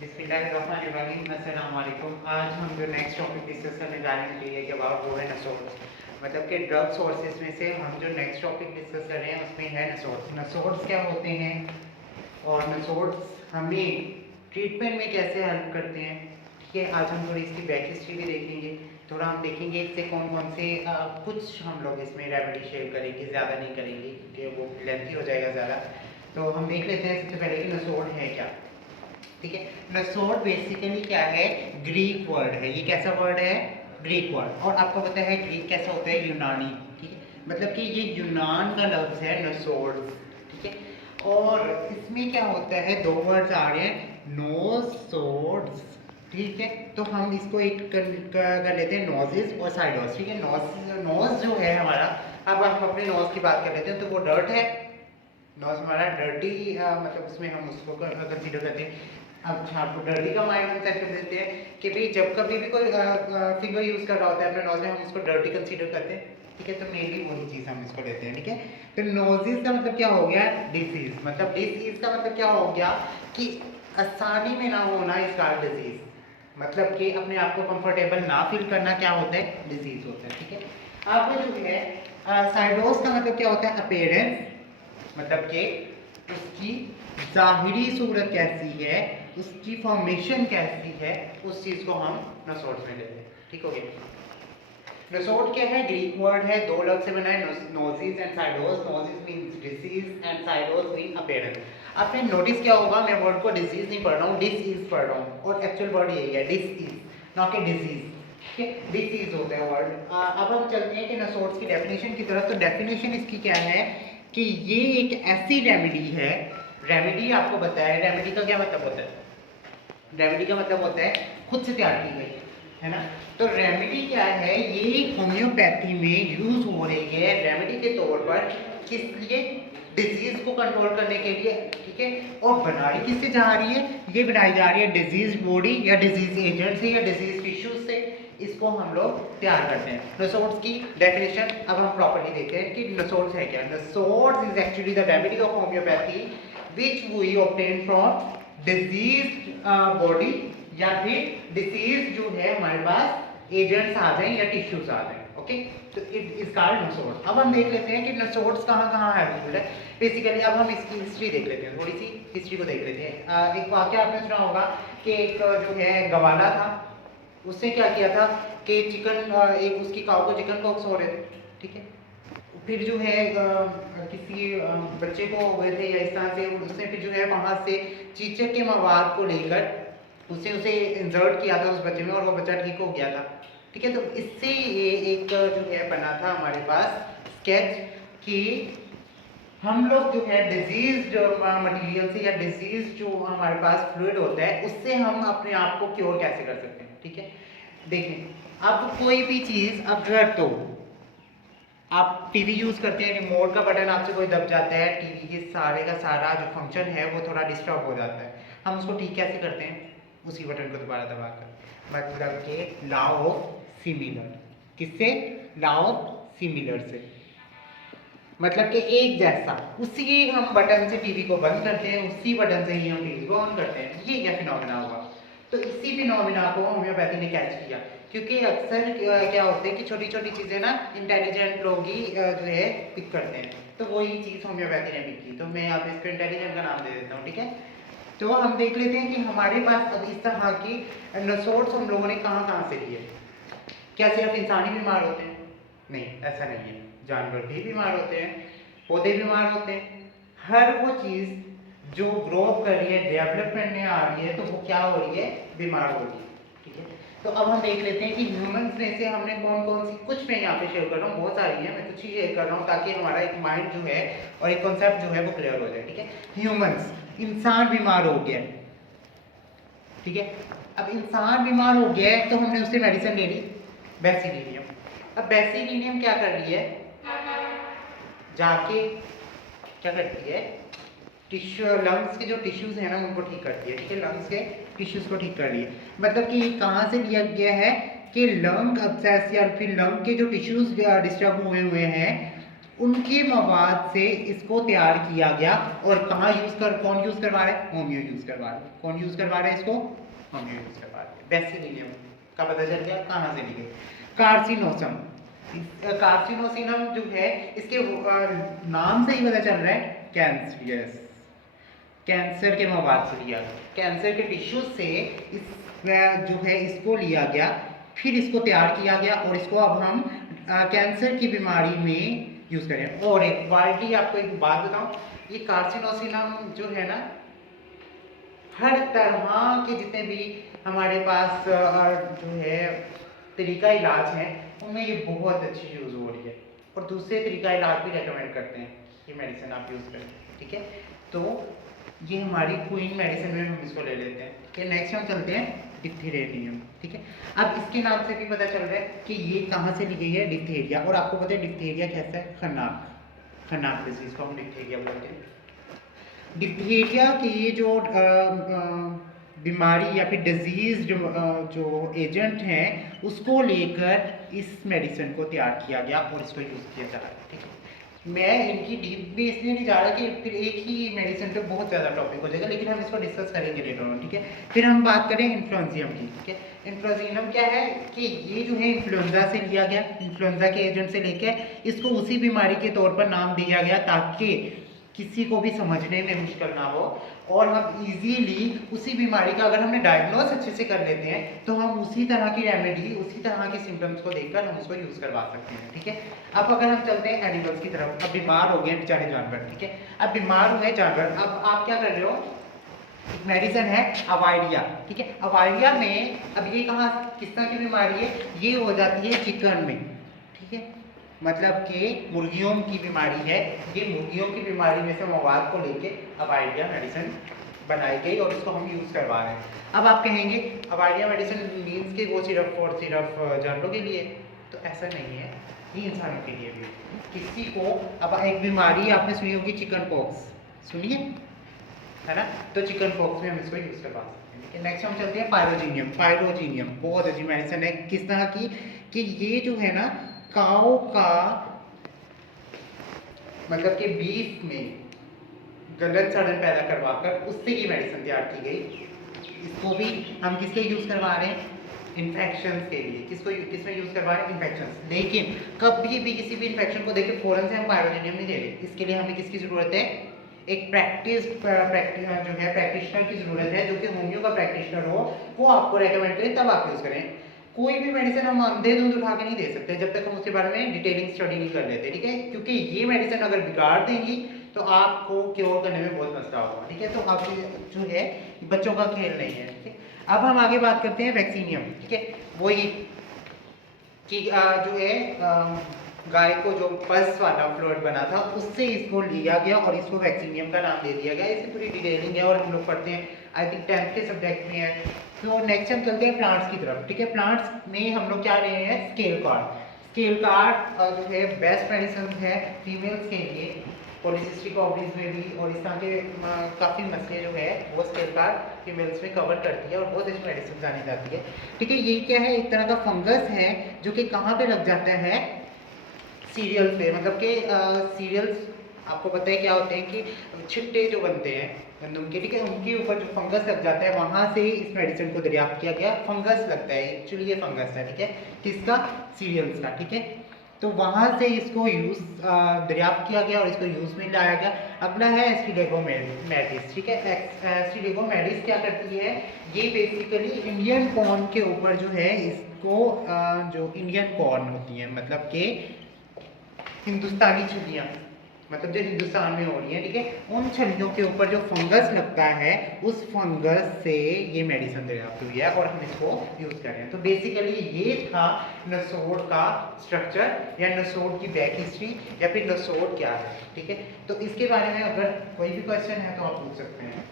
बिस्मिल्लाहिर्रहमानिर्रहीम। अस्सलाम वालेकुम। आज हम जो नेक्स्ट टॉपिक डिस्कस करने जा रहे हैं कि अबाउट वो है नसोर्स, मतलब कि ड्रग सोर्सेज में से हम जो नेक्स्ट टॉपिक डिस्कस कर रहे हैं उसमें है नसोर्स। नसोर्स क्या होते हैं और नसोर्स हमें ट्रीटमेंट में कैसे हेल्प करते हैं, ठीक है। आज हम थोड़ी इसकी बैक हिस्ट्री भी देखेंगे, थोड़ा हम देखेंगे इससे कौन कौन से कुछ हम लोग इसमें रेमेडी शेयर करेंगे, ज़्यादा नहीं करेंगे क्योंकि वो लेंथी हो जाएगा ज़्यादा। तो हम देख लेते हैं सबसे पहले कि नसोर्स है क्या, ठीक है। नसोर्ड बेसिकली क्या है, ग्रीक वर्ड है। ये कैसा वर्ड है, ग्रीक वर्ड। और आपको पता है ग्रीक कैसा होता है, यूनानी, ठीक है। मतलब कि ये यूनान का लफ्ज है नसोर्ड, ठीक है। और इसमें क्या होता है, दो वर्ड्स आ रहे हैं, नोसोर्ड्स, ठीक है। तो हम इसको एक कर लेते हैं, नोजिस और साइडोस, ठीक है। नोज जो है हमारा, अब हम अपने नोज की बात कर लेते हैं, तो वो डर्ट है। नोज हमारा डर्टी, मतलब उसमें हम उसको कंसीडर करते हैं। अब आपको डर्टी का माइंड हम सेट कर देते हैं कि भाई जब कभी भी कोई फिंगर यूज़ कर रहा होता है अपने नोज में, हम उसको डर्टी कंसीडर करते हैं, ठीक है। तो मेनली वही चीज़ हम इसको लेते हैं, ठीक है। तो नोजिस का मतलब क्या हो गया, डिसीज। मतलब डिसीज का मतलब क्या हो गया कि आसानी में ना होना, इसका डिजीज। मतलब कि अपने आप को कंफर्टेबल ना फील करना क्या होता है, डिजीज होता है, ठीक है। अब जो है साइडोस का मतलब क्या होता है, अपीयरेंस, मतलब कि उसकी ज़ाहिरी सूरत कैसी है, उसकी फॉर्मेशन कैसी है, उस चीज़ को हम नसोर्ड में लेते हैं, ठीक हो गया। नसोर्ड क्या है, ग्रीक वर्ड है, दो लफ्ज से बना है, gnosis and sidos. Gnosis means disease and sidos mean appearance. आपने नोटिस किया होगा, मैं वर्ड को डिसीज नहीं पढ़ रहा हूँ, डिसीज पढ़ रहा हूँ, और एक्चुअल वर्ड यही है, डिसीज, ना कि डिजीज, ठीक है। डिसीज होता है वर्ड। अब हम चलते हैं कि नसोर्ड्स की डेफिनेशन की तरफ। तो डेफिनेशन इसकी क्या है कि ये एक ऐसी रेमेडी है, रेमेडी आपको बताया, रेमेडी का क्या मतलब होता है, रेमेडी का मतलब होता है खुद से तैयार की गई, है ना। तो रेमेडी क्या है, ये होम्योपैथी में यूज हो रही है रेमेडी के तौर पर, किस लिए, डिजीज को कंट्रोल करने के लिए, ठीक है। और बनाई किससे जा रही है, ये बनाई जा रही है डिजीज बॉडी या डिजीज एजेंट से या डिजीज टिश्यूज से, इसको हम लोग तैयार करते हैं। नसोर्ड्स की डेफिनेशन अब हम प्रॉपर्ली देखते हैं कि नसोर्ड्स है क्या। Nosodes is actually the remedy of homeopathy which we obtain from disease body, या फिर डिसीज जो है हमारे पास एजेंट्स आ जाए या टिश्यूज आ जाए, ओके। तो इट इज कॉल्ड नसोर्ड्स। अब हम देख लेते हैं कि नसोर्ड्स कहाँ कहाँ अवेलेबल है। बेसिकली अब हम इसकी हिस्ट्री देख लेते हैं, थोड़ी सी हिस्ट्री को देख लेते हैं। एक वाक्य आपने सुना होगा कि एक जो है गवाला था, उसने क्या किया था कि चिकन, एक उसकी काऊ को चिकन पॉक्स हो रहे थे, ठीक है। फिर जो है किसी बच्चे को हो गए थे या इस तरह से, उसने फिर जो है वहाँ से चीचक के मवाद को लेकर उसे उसे इंसर्ट किया था उस बच्चे में, और वो बच्चा ठीक हो गया था, ठीक है। तो इससे ये एक जो है बना था हमारे पास स्केच कि हम लोग जो है डिजीज मटेरियल से या डिजीज जो हमारे पास फ्लूइड होता है उससे हम अपने आप को क्योर कैसे कर सकते हैं, ठीक है। देखें, अब कोई भी चीज़ अगर, तो आप टीवी यूज़ करते हैं, रिमोट का बटन आपसे कोई दब जाता है, टीवी के सारे का सारा जो फंक्शन है वो थोड़ा डिस्टर्ब हो जाता है। हम उसको ठीक कैसे करते हैं, उसी बटन को दोबारा दबाकर, मतलब कि लॉ ऑफ सिमिलर, किससे, लॉ ऑफ सिमिलर से, मतलब कि एक जैसा, उसी हम बटन से टीवी को बंद करते हैं, उसी बटन से ही हम टीवी को ऑन करते हैं। ये क्या फिनोमेना हुआ, तो इसी फिनोमेना को होम्योपैथी ने कैच किया। क्योंकि अक्सर क्या होते हैं कि छोटी छोटी चीज़ें ना इंटेलिजेंट लोग ही जो है पिक करते हैं, तो वही चीज़ होम्योपैथी ने पिक की, तो मैं यहाँ पे इसको इंटेलिजेंट का नाम दे देता हूँ, ठीक है। तो हम देख लेते हैं कि हमारे पास अब इस तरह की नसोर्ड्स हम लोगों ने कहाँ कहाँ से लिए। क्या सिर्फ इंसान ही बीमार होते हैं, नहीं, ऐसा नहीं है, जानवर भी बीमार होते हैं, पौधे बीमार होते हैं। हर वो चीज़ जो ग्रो कर रही है, डेवलपमेंट में आ रही है, तो वो क्या हो रही है, बीमार हो रही है, ठीक है। तो अब हम देख लेते हैं कि ह्यूमंस में से हमने कौन कौन सी, कुछ मैं यहाँ पे शेयर कर रहा हूँ, बहुत सारी है, मैं कुछ ही शेयर कर रहा हूँ ताकि हमारा एक माइंड जो है और एक कॉन्सेप्ट जो है वो क्लियर हो जाए, ठीक है। ह्यूमंस, इंसान बीमार हो गया, ठीक है। अब इंसान बीमार हो गया है तो हमने उससे मेडिसिन ले ली, बेसिलिनियम। अब बेसिलिनियम क्या कर रही है, जाके क्या करती है, टिश्यू, लंग्स के जो टिश्यूज हैं ना उनको ठीक करती है, ठीक है। लंग्स के टिश्यूज को ठीक कर रही है, मतलब कि कहाँ से लिया गया है कि लंग अब्सेस या फिर लंग के जो टिश्यूज डिस्टर्ब हुए हैं उनके मवाद से इसको तैयार किया गया। और कहाँ कौन यूज करवा रहा है? होम्यो यूज करवा रहा है। कौन यूज करवा रहा है इसको? होम्यो यूज करवा रहा है। बेसिलियम का पता चल गया कहाँ से ली गई। कार्सिनोसम, कार्सिनोसिनम जो है इसके नाम से ही पता चल रहा है कैंसर, यस, कैंसर के मवाद से लिया गया, कैंसर के टिश्यू से इस जो है इसको लिया गया, फिर इसको तैयार किया गया और इसको अब हम कैंसर की बीमारी में यूज करें। और एक वाइडली आपको एक बात बताऊं, ये कार्सिनोसिनम जो है ना, हर तरह के जितने भी हमारे पास जो है तरीका इलाज है उनमें ये बहुत अच्छी यूज हो रही है। और दूसरे तरीका इलाज भी रेकमेंड करते हैं ये मेडिसिन आप यूज करें, ठीक है। तो ये हमारी क्वीन मेडिसिन में हम इसको ले लेते हैं, ठीक है। नेक्स्ट हम चलते हैं डिप्थीरियम, ठीक है। अब इसके नाम से भी पता चल रहा है कि ये कहाँ से ली गई है, डिप्थीरिया। और आपको पता है डिप्थीरिया कैसा है? खन्नाक डिजीज को हम डिप्थीरिया बोलते हैं। डिप्थीरिया की जो बीमारी या फिर डिजीज जो एजेंट हैं उसको लेकर इस मेडिसिन को तैयार किया गया और इसको यूज किया जा रहा है, ठीक है। मैं इनकी डीप में इसलिए नहीं जा रहा कि फिर एक ही मेडिसिन पे बहुत ज़्यादा टॉपिक हो जाएगा, लेकिन हम इसको डिस्कस करेंगे लेटर ऑन, ठीक है। फिर हम बात करें इन्फ्लुएंजियम की, ठीक है। इन्फ्लुएंजियम क्या है कि ये जो है इन्फ्लुएंजा से लिया गया, इन्फ्लुएंजा के एजेंट से लेके इसको उसी बीमारी के तौर पर नाम दिया गया ताकि किसी को भी समझने में मुश्किल ना हो और हम इजीली उसी बीमारी का अगर हमने डायग्नोस अच्छे से कर लेते हैं तो हम उसी तरह की रेमेडी, उसी तरह के सिम्टम्स को देखकर हम उसको यूज करवा सकते हैं, ठीक है। अब अगर हम चलते हैं एनिमल्स की तरफ, अब बीमार हो गए बेचारे जानवर, ठीक है। अब बीमार हुए जानवर, अब आप क्या कर रहे हो, एक मेडिसिन है अवाइडिया, ठीक है। अवाइडिया में अब ये कहाँ किस तरह की बीमारी है, ये हो जाती है चिकन में, ठीक है। मतलब कि मुर्गियों की बीमारी है, ये मुर्गियों की बीमारी में से मवाद को लेके अवाइडिया मेडिसिन बनाई गई और इसको हम यूज़ करवा रहे हैं। अब आप कहेंगे अवाइडिया मेडिसिन मीन्स कि वो सिर्फ जानवरों के लिए, तो ऐसा नहीं है, ये इंसानों के लिए भी। किसी को अब एक बीमारी आपने सुनी होगी चिकन पॉक्स, सुनिए, है ना, तो चिकन पॉक्स में हम इसको यूज़ करवा सकते हैं। नेक्स्ट हम चलते हैं पायरोजीनियम। पायरोजीनियम बहुत अच्छी मेडिसिन है, किस तरह की कि ये जो है ना काऊ का मतलब कि बीफ में गलन सड़न पैदा करवाकर उससे ये मेडिसिन तैयार की गई। इसको भी हम किसके यूज करवा रहे हैं, इन्फेक्शंस के लिए। किसमें यूज करवा रहे हैं, इन्फेक्शंस। लेकिन कभी भी किसी भी इन्फेक्शन को देखे फौरन से हम पायरोजीनियम नहीं दे रहे, इसके लिए हमें किसकी जरूरत है, एक प्रैक्टिशनर की जरूरत है जो कि होम्यो का प्रैक्टिशनर हो, वो आपको रेकमेंड करें तब आप यूज करें। कोई भी मेडिसिन हम अंधेधुंध उठा के नहीं दे सकते जब तक हम उसके बारे में डिटेलिंग स्टडी नहीं कर लेते, ठीक है। क्योंकि ये मेडिसिन अगर बिगाड़ देंगी तो आपको क्योर करने में बहुत मसला होगा, ठीक है। तो आप जो है बच्चों का खेल नहीं है, ठीक है। अब हम आगे बात करते हैं वैक्सीनियम, ठीक है। वही कि जो है गाय को जो पल्स वाला फ्लूइड बना था उससे इसको लिया गया और इसको वैक्सीनियम का नाम दे दिया गया। इसकी पूरी डिटेलिंग है और हम लोग पढ़ते हैं, आई थिंक 10th के सब्जेक्ट में है। तो नेक्स्ट हम चलते हैं प्लांट्स की तरफ, ठीक है। प्लांट्स में हम लोग क्या ले रहे हैं, स्केल कार्ड। स्केल कार्ड जो है बेस्ट मेडिसिन है फीमेल्स के लिए, पॉलीसिस्टिक ओवरीज में भी, और इस तरह के काफ़ी मसले जो है वो स्केल कार्ड फीमेल्स में कवर करती है और बहुत अच्छी मेडिसिन जानी जाती है, ठीक है। ये क्या है, एक तरह का फंगस है जो कि कहाँ पे लग जाता है, सीरियल्स पे। मतलब कि सीरियल्स आपको पता है क्या होते हैं कि छिट्टे जो बनते हैं गंदम के, ठीक है, उनके ऊपर जो फंगस लग जाता है वहां से इस मेडिसिन को दरियाफ्त किया गया। फंगस लगता है, एक्चुअली ये फंगस है, ठीक है, किसका, सीरियल्स का, ठीक है। तो वहां से इसको यूज दरियाफ्त किया गया और इसको यूज में लाया गया। अगला है एस्ट्रिलेगोमेडिस, ठीक है। एस्ट्रिलेगोमेडिस क्या करती है, ये बेसिकली इंडियन कॉर्न के ऊपर जो है इसको जो इंडियन कॉर्न होती है, मतलब कि हिंदुस्तानी छलियाँ, मतलब जो हिंदुस्तान में हो रही है, ठीक है, उन छलियों के ऊपर जो फंगस लगता है उस फंगस से ये मेडिसिन दरियाफ्त हुई है और हम इसको यूज कर रहे हैं। तो बेसिकली ये था नसोड का स्ट्रक्चर या नसोड की बैक हिस्ट्री या फिर नसोड क्या है, ठीक है। तो इसके बारे में अगर कोई भी क्वेश्चन है तो आप पूछ सकते हैं।